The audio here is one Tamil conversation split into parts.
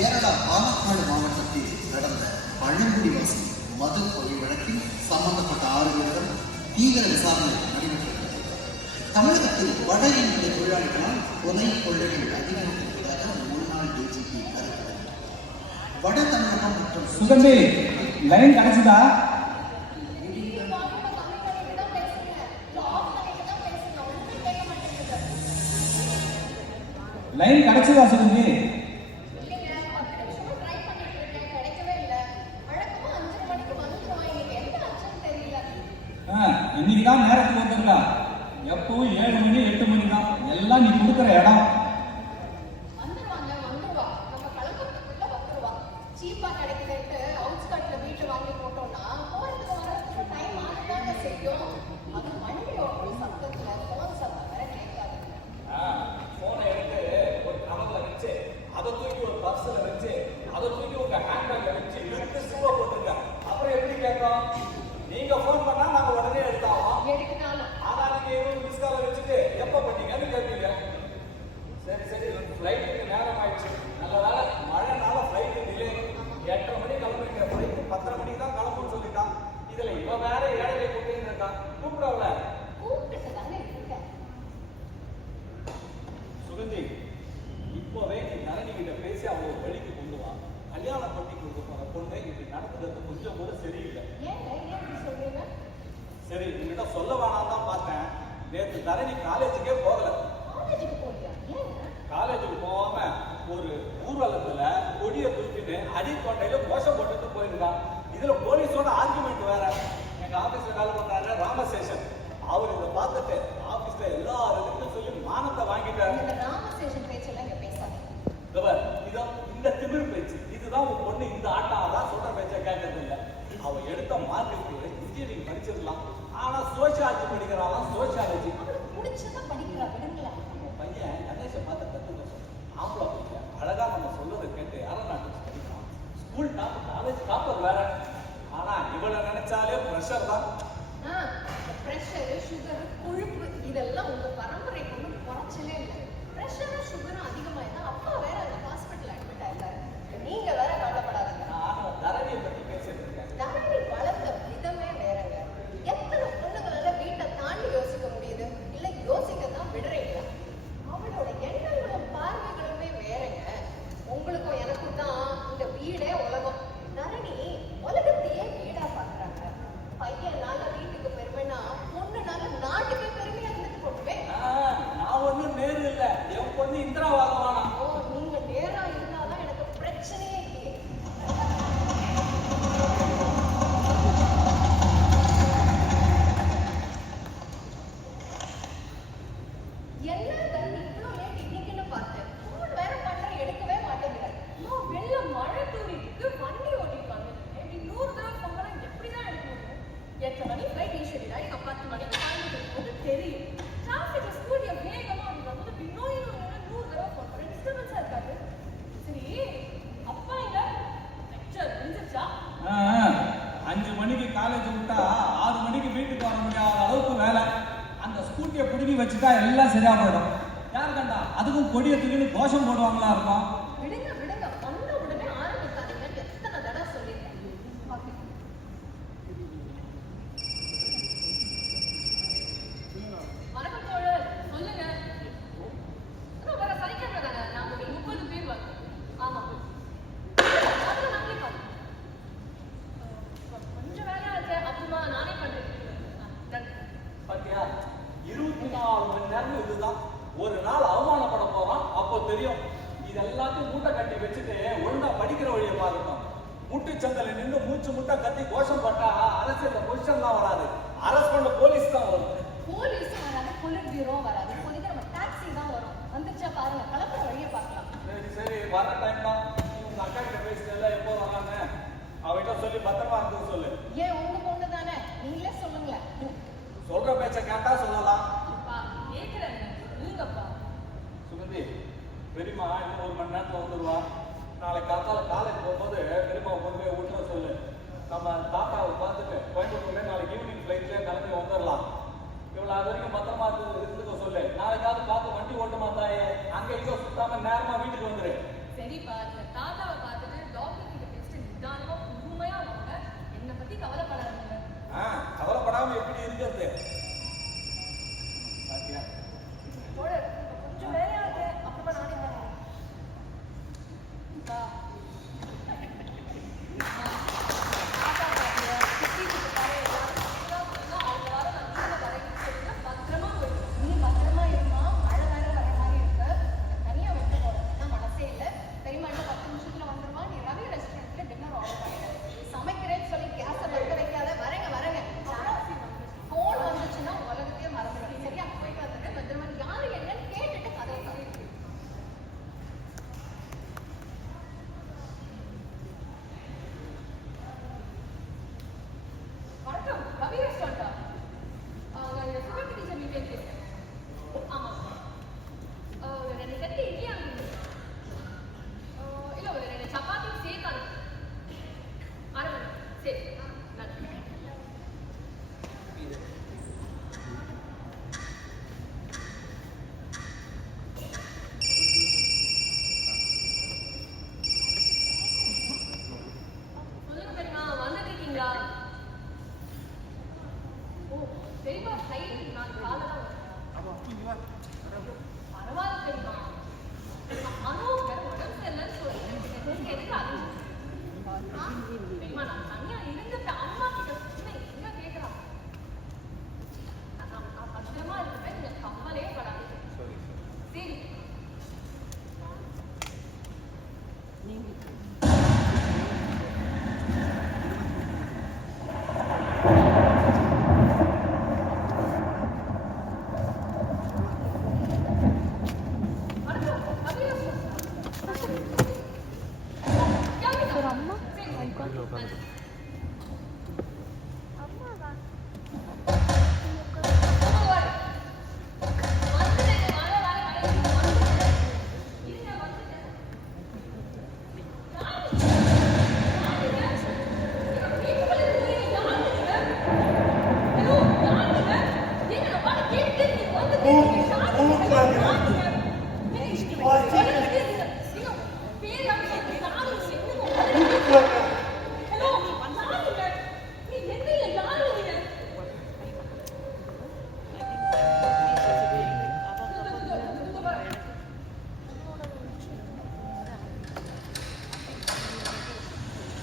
கேரளா பாலக்காடு மாவட்டத்தில் நடந்த பழங்குடிவாசி மது கொலை வழக்கில் சம்பந்தப்பட்ட 6 பேரிடம் தீவிர விசாரணை நடைபெற்றது. தமிழகத்தில் வட இந்திய தொழிலாளர்களால் கொலை கொள்ளைகள் அதிகரித்திருப்பதாக முன்னாள் டிஜிபி கருத்து. வட தமிழகம் மற்றும் சுகந்தி லைன் கிடைச்சதா? லைன் கிடைச்சதா சுகந்தி? இன்னைக்கு தான் நேரத்துக்கு வந்துருக்கா. எப்பவும் 7 மணி 8 மணி தான். எல்லாம் நீ கொடுக்குற இடம். நீங்க போன் பண்ணா நாங்க உடனே எடுத்தாவோம். ஆனா நீங்க எதுவும் மிஸ் கால் வச்சுட்டு எப்ப பண்ணீங்கன்னு கேட்பீங்க. சரி ஃபிளைட்டுக்கு நேரம் ஆயிடுச்சு. நல்ல வேலை மழைனால ஃபிளைட் டிலே. 8:30 மணி கிளம்புறீங்க. ஃபிளைட் 10:30 மணிக்கு தான் கிளம்புன்னு சொல்லிட்டான். இதுல இவ வேற ஏழரை கூட்டின்னு இருக்கான். கூப்பிடல சுகந்தி, இப்பவே நீ நரணி கிட்ட பேசி அவளை வழிக்கு கொண்டு வா. கல்யாணம் பண்ணி கொடுக்க போற பொண்ணு இப்படி நடந்தது கொஞ்சம் கூட சரியில்லை. சரி உங்ககிட்ட சொல்ல வேணாம் தான் பார்த்தேன். நேற்று தரணி காலேஜுக்கே போகல. காலேஜுக்கு போகாம ஒரு ஊர்வலத்துல கொடியை தூக்கிட்டு அடி கொண்டையில கோஷம் போட்டுட்டு போயிருக்கான். இதுல போலீஸோட ஆர்குமெண்ட் வேற. எங்க ஆபீஸ்ல வேலை பண்றாரு ராமசேஷன். அவர் இதை பார்த்துட்டு ஆபீஸ்ல எல்லாருக்கும் சொல்லி மானத்தை வாங்கிட்டாரு. இதோ இந்த திமிர் பேச்சு இதுதான் உன் பொண்ணு. இந்த ஆட்டம் தான் சொல்ற பேச்ச கேட்கறது இல்லை. அவ எடுத்த மார்க்குக்கு இன்ஜினியரிங் படிச்சிடலாம். ஆனா சோசியாலஜி படிக்கிறாளாம். சோசியாலஜி நம்ம பையன் கணேச பார்த்து கத்துக்க. ஆம்பளை பையன் அழகா நம்ம சொல்றதை கேட்டு ஏரோநாட்டிக்ஸ் படிக்கிறான். ஸ்கூல் டாப் காலேஜ் டாப்பர் வேற. ஆனா இவளை நினைச்சாலே ப்ரெஷர் தான். சுகர் கொழுப்பு இதெல்லாம் உங்க பரம்பரை ஒன்றும் குறைச்சலே இல்லை. பிரஷரும் சுகரும் அதிகமாயிருந்தா அப்பா வேற அந்த ஹாஸ்பிட்டல் அட்மிட் ஆயிருந்தாரு. நீங்க வேற கவலைப்படாதீங்க. நான் தரணியை பத்தி பேசிட்டு இருக்கேன். தரணி வளர்ந்த விதமே வேறங்க. எத்தனை பொண்ணுங்களால வீட்டை தாண்டி யோசிக்க முடியுது? இல்ல யோசிக்கத்தான் விடுறீங்களா? அவளோட எண்ணங்களும் பார்வைகளுமே வேறங்க. உங்களுக்கும் எனக்கும் தான் இந்த வீடே உலகம். தரணி உலகத்தையே வீடா பாக்குறாங்க. பையனால வீட்டுக்கு பெருமைனா பொண்ணுனால நாட்டுக்கு பெருமையா இருந்துட்டு போட்டுவே. நான் ஒண்ணும் நேரு இல்ல. என் பொண்ணு இந்திரா வாங்கவானா. ஓ நீங்க நேரா இருந்தாதான் எனக்கு பிரச்சனையே இல்லையே. என்ன தண்ணி இவ்வளவு லேட் இன்னைக்குன்னு பார்த்தேன். ஃபோன் வேற பண்றேன் எடுக்கவே மாட்டேங்கிறேன். வெள்ள மழை தூரிட்டு வண்டி ஓட்டிட்டு வந்துட்டேன். இப்படி 100 தடவை போனா எப்படிதான் எடுக்க முடியும்? 8 மணி ஃபிளைட் ஈஸ்வரி நான் 10 மணிக்கு கிளம்பிட்டு தெரியும். டிராஃபிக் ஸ்கூல்ல வேகமா வரும்போது பின்னோயில 100 தடவை போறேன். டிஸ்டர்பன்ஸா இருக்காது. சரி அப்பா இங்க லெக்சர் முடிஞ்சிச்சா? 5 மணிக்கு காலேஜ் விட்டா 6 மணிக்கு வீட்டுக்கு வர முடியாத அளவுக்கு வேலை. அந்த ஸ்கூட்டியை பிடிங்கி வச்சுட்டா எல்லாம் சரியா போயிடும். யாரு கண்டா அதுக்கும் கொடியை தூக்கின்னு கோஷம் போடுவாங்களா இருக்கும். விடுங்க வந்த உடனே ஆரம்பிக்காதீங்க. எத்தனை தடவை சொல்லிட்டேன். வணக்கம் தோழர், சொல்லுங்க. வேற சனிக்கிழமை தானே நாங்க 30 பேர் வரோம். ஆமா அப்புறம் நாங்களே பார்த்து கொஞ்சம் வேலையா இருக்கு. அப்புறமா நானே பண்றேன். பாத்தியா 24 மணி நேரம் இதுதான். ஒரு நாள் அவமானப்பட போறான். அப்போ தெரியும். இது எல்லாத்தையும் மூட்டை கட்டி வச்சுட்டு ஒழுங்கா படிக்கிற வழியை பார்க்கணும். முட்டுச்சந்தல நின்று மூச்சு முட்டை கத்தி கோஷம் பட்டா அரசியல் பொசிஷன் தான் வராது. அரசு பண்ண போலீஸ் தான் வரும். போலீஸ் வராது, பொலிட் பியூரோ வராது. இப்போதைக்கு நம்ம டாக்ஸி தான் வரும். வந்துச்சா பாருங்க, கலப்புற வழியை பார்க்கலாம். சரி வர டைம் தான். உங்க அக்கா கிட்ட பேசிட்டல எப்போ வரான்னு அவகிட்ட சொல்லி பத்திரமா இருந்து சொல்லு. ஏன் உங்க பொண்ணு தானே, நீங்களே சொல்லுங்களேன். சொல்ற பேச்ச கேட்டா சொல்லலாம். கேக்குறேன் நீங்கப்பா. சுகந்தி பெரியமா இன்னும் 1 மணி நேரத்துல வந்துருவா. நாளைக்கு காலேஜ் போகும்போது பெரியமா கொண்டு போய் விட்டுற சொல்லு. நம்ம தாத்தாவை பார்த்துட்டு கோயம்புத்தூர்ல நாளைக்கு ஈவினிங் ஃபிளைட்ல கிளம்பி வந்துடலாம். இவ்வளவு அது வரைக்கும் பத்திரமா இருந்துக்க சொல்லு. நாளைக்காவது பார்த்து வண்டி ஓட்டுமா தாயே. அங்க இங்க சுத்தாம நேரமா வீட்டுக்கு வந்துரு. சரிப்பா, தாத்தாவை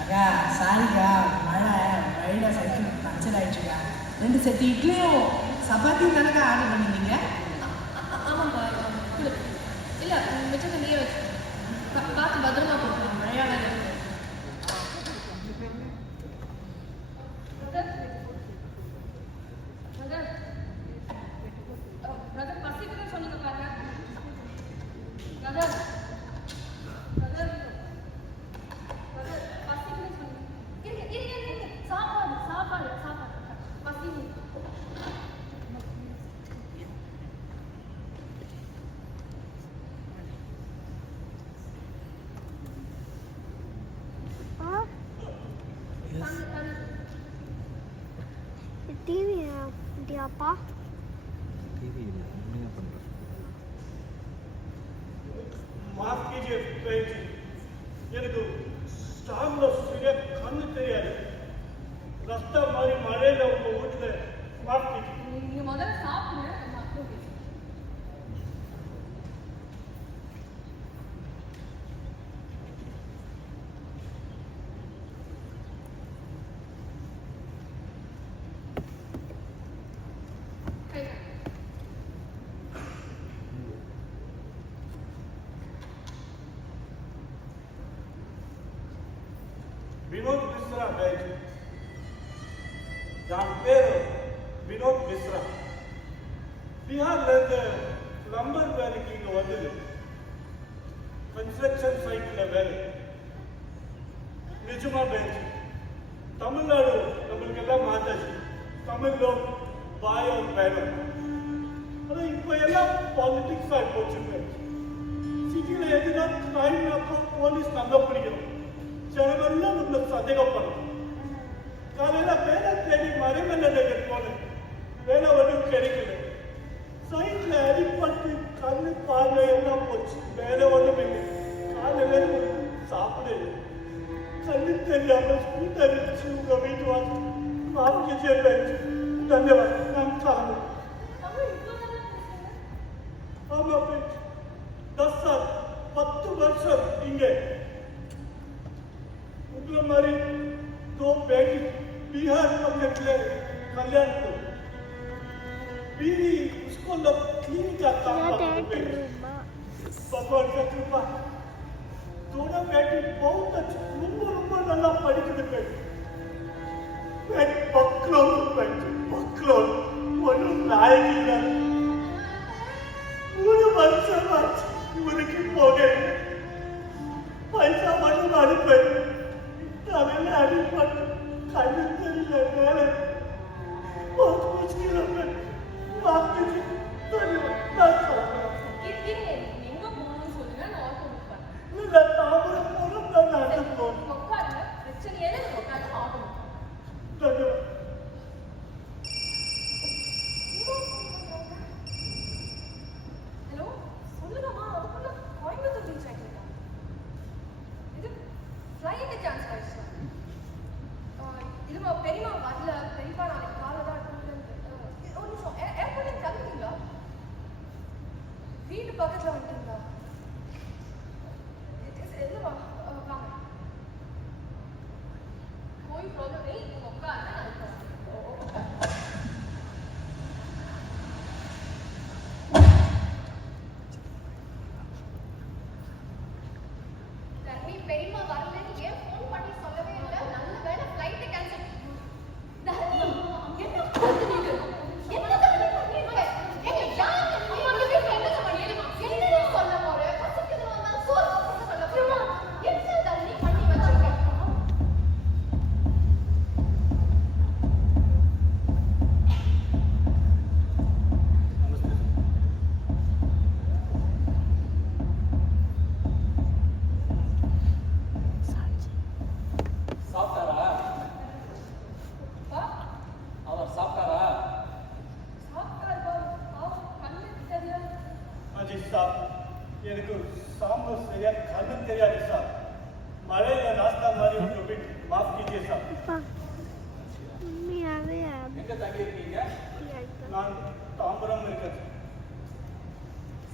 அக்கா சாரிக்கா மழை வழியில் சைக்கிள் பஞ்சர் ஆயிடுச்சுக்கா 2 செட் இட்லியும் சப்பாத்தியும் தானக்கா ஆர்டர் பண்ணிருந்தீங்க? ஆமாப்பா இல்ல மிச்சத்தை நீயே வச்சு பார்த்து பத்திரமா போட்டுருவோம் மழையா வேற இருக்கு பிரதர் பசிக்குதுன்னு சொன்னீங்க பாருங்க பிரதர் பிரதர் பிரதர் பசிக்குதுன்னு சொன்னீங்க இருங்க சாப்பாடு சாப்பாடு சாப்பாடு பசிக்குது டிவி அப்படியாப்பா? माफ कीजिए बहन जी, எனக்கு ஸ்டாம்ல சரியா கண்ணு தெரியாது. ரஸ்தா மாதிரி மழையில உங்க வீட்டுல மாஃப் कीजिए. நீங்க முதல்ல சாப்பிடுங்க நம்ம அப்புறம் பேசுவோம் வினோத் மிஸ்ரா बहन जी. என் பேர் வினோத் மிஸ்ரா. பீகார்ல இருந்து பிளம்பர் வேலைக்கு இங்க வந்தது. கன்ஸ்ட்ரக்ஷன் சைட்ல வேலை. நிஜமா बहन जी, தமிழ்நாடு நம்மளுக்கு எல்லாம் மாத்தாச்சு. தமிழ்ல பாய் और बहन. ஆனா இப்போ எல்லாம் பாலிடிக்ஸ் ஆகி போச்சு बहन जी. சிட்டில எதுனா கிரைம் அப்போ போலீஸ் நல்லா பிடிக்கணும். ஜனமெல்லாம் நம்மளை சந்தேகப்படும். காலையில வேலை தேடி மறைமல்ல நகர் போனேன். வேலை ஒன்றும் கிடைக்கல. சைட்ல அடிப்பட்டு கண்ணு பார்வை எல்லாம் போச்சு. வேலை ஒன்றும் இல்லை. காலையில சாப்பிடல. கண்ணு தெரியாம ஸ்கூட்டர் இருந்துச்சு உங்க வீட்டு வாங்க. மாஃப் कीजिए बहन जी. धन्यवाद. நான் கிளம்புறேன். ஆமா बहन जी. 10 साल 10 வருஷம் இங்கே उगला मारी 2 बेटी बिहार पकड़ले कल्याण को बीवी उसको लोग क्लीन का काम करते हैं. भगवान का कृपा. दोनों बेटी बहुत अच्छी ரொம்ப நல்லா படிக்குது. பக்லோன் ஒன்றும் நாயகில்லை. 3 வருஷம் ஆச்சு இவருக்கு போகேன். பைசா மட்டும் அனுப்பேன். தலையில அடிப்பட்டு கண்ணு தெரியல. வேலை बहुत मुश्किल है. माफ कीजिए. धन्यवाद. எங்க போகணும்னு சொல்லுங்க நான் ஆட்டோ தெரியாது சார். மழையில ராஸ்தா மாதிரி சொல்லிட்டு மாஃப் कीजिए சார். मम्मी आ गई है எங்க தங்கி இருக்கீங்க? நான் தாம்பரம் இருக்கேன்.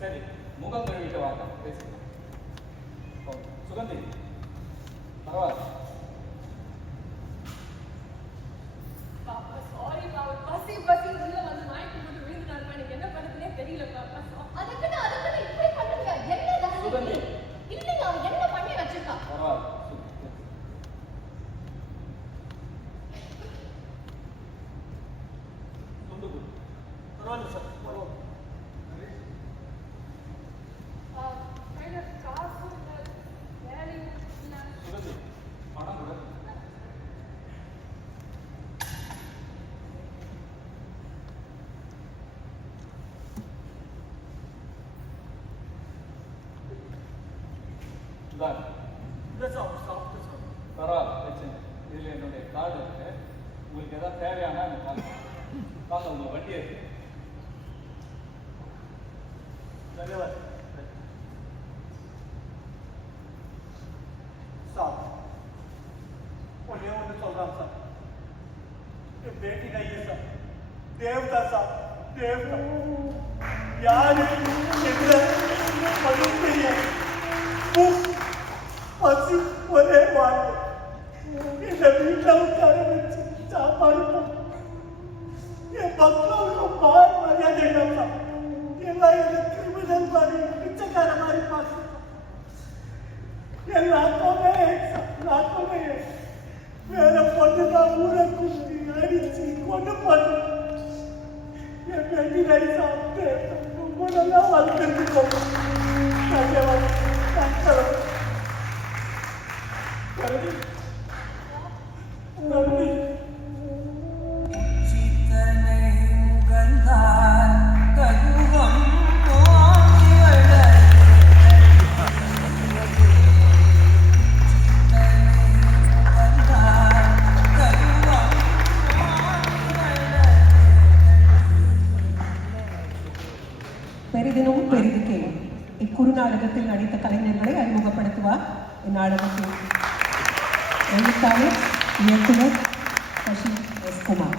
சரி, முகம் கழுவிட்டு வாங்க பேசிக்கலாம். சுகந்தி பரவாயில்ல. பாப்பா சாரி பாப்பா பசி உள்ள வந்து மயக்கம் போட்டு விழுந்துட்டாருப்பா எனக்கு என்ன பண்ணுறதுனே தெரியல பாப்பா அதுக்குன்னு இப்படி பண்ணுங்க என்ன சுகந்தி. இல்லைங்க அவன் என்ன பண்ணி வச்சிருக்கா பரவாயில்ல. துண்டு கொடு. பரவாயில்ல சார். பரவாயில்ல. கையில காசு இல்லை வேலையும் இல்லை சுகந்தி பணம் கொடு. இந்தாங்க. இல்லை சார், சாப்பிட்டு சார். பரவாயில்ல, பிரச்சனை இல்லை. இதில் என்னுடைய கார்டு இருக்கு. உங்களுக்கு எதாவது தேவையானா எனக்கு கால் பண்ணுங்க. வாங்க, உங்க வண்டி இருக்கு. धन्यवाद साहब. उन्हें उन्हें चल रहा था. ये बेटी नहीं है सर. देवता साहब, देवता. यार इधर मदद नहीं है. उफ, पसी बोले बात. ये वीटा उतारे बच्चे चापाल को. ये बकलों को बाहर मारिया देना था. ये लाइन क्रिमिनल वाली पिक्चर हमारे पास. ये लाखों में है. मेरा पन्ने का पूरा कुछ नहीं है. कौन पन्ने? ये बेटी नहीं सामने. तुमको ना वाल करके को. धन्यवाद. चलो. करनी. பெரிதினும் பெரிது கேள். இக்குறுநாடகத்தில் நடித்த கலைஞர்களை அறிமுகப்படுத்துவார் இந்நாடகத்தின் எழுத்தாளர் இயக்குனர் சசி எஸ் குமார்.